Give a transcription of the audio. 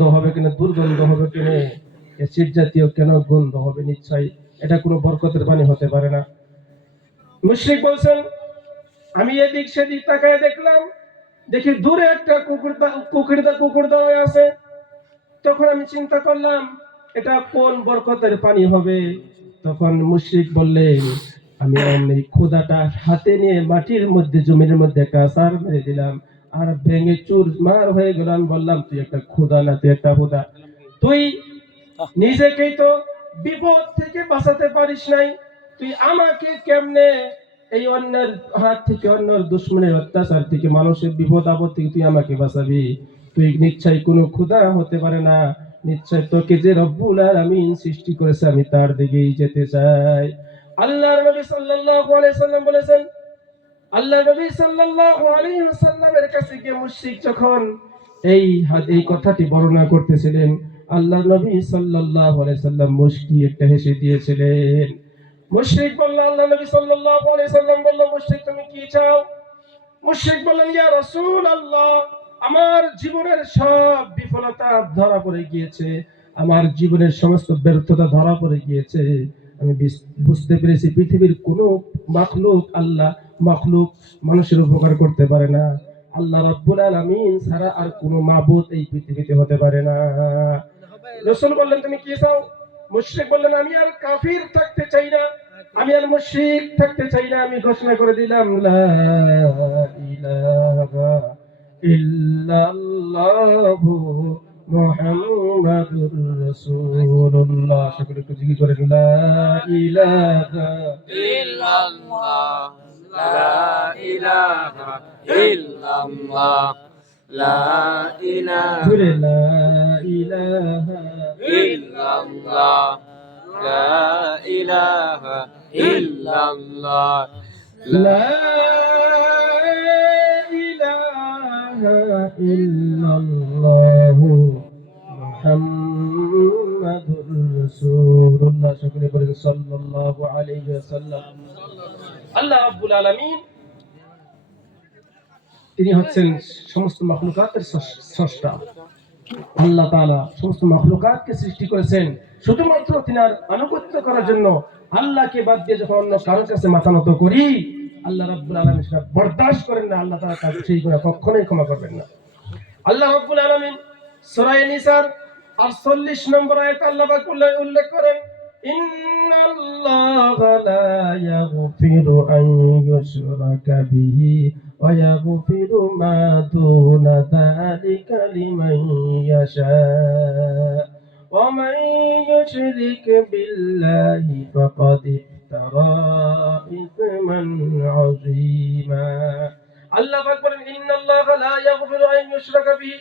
গন্ধ হবে কিনা, দুর্গন্ধ হবে কিনা, অ্যাসিড জাতীয় কেন গন্ধ হবে, নিশ্চয়ই এটা কোনো বরকতের পানি হতে পারে না। মুশরিক বলছেন, আমি এদিক সেদিক তাকায় দেখলাম, দেখি দূরে একটা কুকুর দাঁড়ায় আছে। তখন আমি চিন্তা করলাম এটা কোন বরকতের পানি হবে। তখন মুশরিক বললেন, আমি অমনি খোদাটা হাতে নিয়ে মাটির মধ্যে, জমির মধ্যে একটা আছাড় মেরে দিলাম, আর ভেঙে চুরমার হয়ে গেল। আমি বললাম, তুই একটা খোদা না, তুই একটা খোদা। তুই নিজেকেই তো বিপদ থেকে বাঁচাতে পারিস নাই, তুই আমাকে কেমনে এই অন্যের হাত থেকে, অন্যের দুশ্মনের অত্যাচার থেকে, মানুষের বিপদ আপদ থেকে তুই আমাকে বাঁচাবি? তুই নিশ্চয়ই কোনো খোদা হতে পারে না। নিশ্চয় তোকে যে রব্বুল আলামিন সৃষ্টি করেছে আমি তার দিকেই যেতে চাই। আল্লাহর নবী সাল্লাল্লাহু আলাইহি সাল্লাম বলেছেন, আল্লাহ নবী সাল্লাল্লাহু আলাইহি ওয়াসাল্লামের কাছে গিয়ে মুশরিক যখন এই কথাটি বর্ণনা করতেছিলেন, আল্লাহ নবী সাল্লাল্লাহু আলাইহি সাল্লাম মুস্কি একটা হেসে দিয়েছিলেন। মুশরিক বলল, আল্লাহ নবী সাল্লাল্লাহু আলাইহি সাল্লাম বলল, মুশরিক তুমি কি চাও? মুশরিক বললেন, ইয়া রাসূলুল্লাহ, আমার জীবনের সব বিফলতা ধরা পড়ে গিয়েছে, আমার জীবনের সমস্ত ব্যর্থতা ধরা পড়ে গিয়েছে। আমি বুঝতে পেরেছি পৃথিবীর কোনো মাখলুক মানুষের উপকার করতে পারে না। আল্লাহ রাব্বুল আলামিন ছাড়া আর কোনো মাবুদ এই পৃথিবীতে হতে পারে না। রাসূল বললেন, তুমি কি চাও? মুশরিক বললেন, আমি আর কাফির থাকতে চাই না, আমি আর মুশরিক থাকতে চাই না। আমি ঘোষণা করে দিলাম, লা ইলাহা ইল্লাল্লাহু মুহাম্মাদুর রাসূলুল্লাহ। সকলে একটু জিকির করেন, লা ইলাহা ইল্লাল্লাহ, লা ইলাহা ইল্লাল্লাহ, লা ইলাহা জুড়ে, লা ইলাহা ইল্লাল্লাহ, লা ইলাহা ইল্লাল্লাহ, লা ইলাহা ইল্লাল্লাহু মুহাম্মাদুর রাসূলুল্লাহ। সকলে বলেন, সাল্লাল্লাহু আলাইহি ওয়াসাল্লাম। আল্লাহ রাব্বুল আলামিন তিনি হচ্ছেন সমস্ত মাখলুকাতের স্রষ্টা। আল্লাহ তাআলা সমস্ত মাখলুকাতকে সৃষ্টি করেছেন শুধুমাত্র তিনার আনুগত্য করার জন্য। আল্লাহকে বাদ দিয়ে যখন অন্য কারোর কাছে মাথা নত করি, আল্লাহ রাব্বুল আলামিন সেটা বরদাশত করেন না। আল্লাহ তাআলা তার সেই গুনাহ কখনোই ক্ষমা করবেন না। আল্লাহ রাব্বুল আলামিন সূরা নিসার ৪৮ নম্বর আয়াতে আল্লাহ পাক উল্লেখ করেন, ইন্নাল্লাহা লা ইয়াগফিরু আন ইউশরাকা বিহি ওয়া ইয়াগফিরু মা দুনা যালিকা লিমান ইয়াশা ওয়া মান ইউশরিক বিল্লাহি ফাকাদ ইফতারা ইসমান আযীমা। আল্লাহ পাক বলেন, ইন্নাল্লাহা লা ইয়াগফিরু আন ইউশরাকা বিহি,